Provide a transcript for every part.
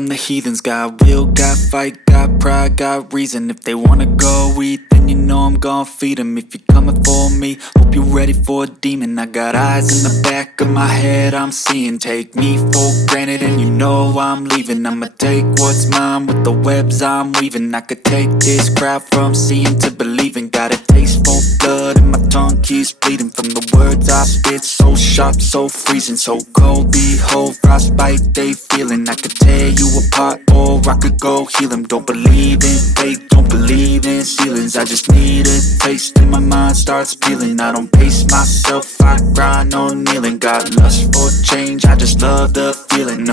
from the heathens. Got will, got fight, got pride, got reason. If they wanna go eat, then you know I'm gon' feed them. If you're coming for me, hope you're ready for a demon. I got eyes in the back of my head, I'm seeing. Take me for granted and you know I'm leaving. I'ma take what's mine with the webs I'm weaving. I could take this crowd from seeing to believing. Got a taste for blood and my tongue keeps bleeding from the words I spit. So sharp, so freezing, so cold. Behold, frostbite they feeling. I could tear you apart or I could go heal them. Don't believe in fate, don't believe in ceilings. I just need a taste and my mind starts peeling. I don't pace myself, I grind on kneeling. Got lust for change, I just love the feeling.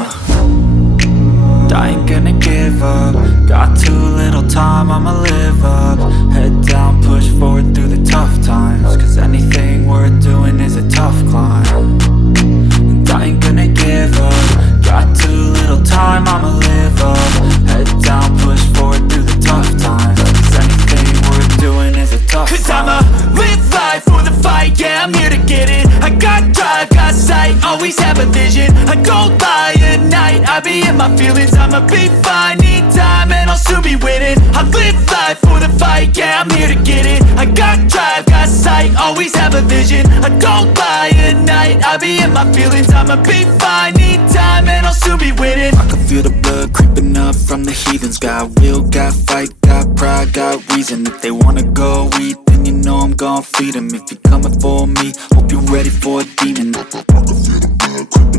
I ain't gonna give up. Got too little time, I'ma live up. Head down, push forward through the tough times. Cause anything worth doing is a tough climb. And I ain't gonna give up. Got too little time, I'ma live up. Head down, push forward through the tough times. Cause anything worth doing is a tough climb. Cause I'ma live life for the fight, yeah, I'm here to get it. I got drive, got sight, always have a vision. I don't lie at night, I be in my feelings. I'ma be fine, need time and I'll soon be winning. I live life for the fight, yeah, I'm here to get it. I got drive, got sight, always have a vision. I don't lie at night, I be in my feelings. I'ma be fine, need time and I'll soon be winning. I can feel the blood creeping up from the heathens. Got will, got fight, got pride, got reason. If they wanna go eat, then you know I'm gon' feed them. If you're coming for me, hope you're ready for a demon. I can feel the blood creeping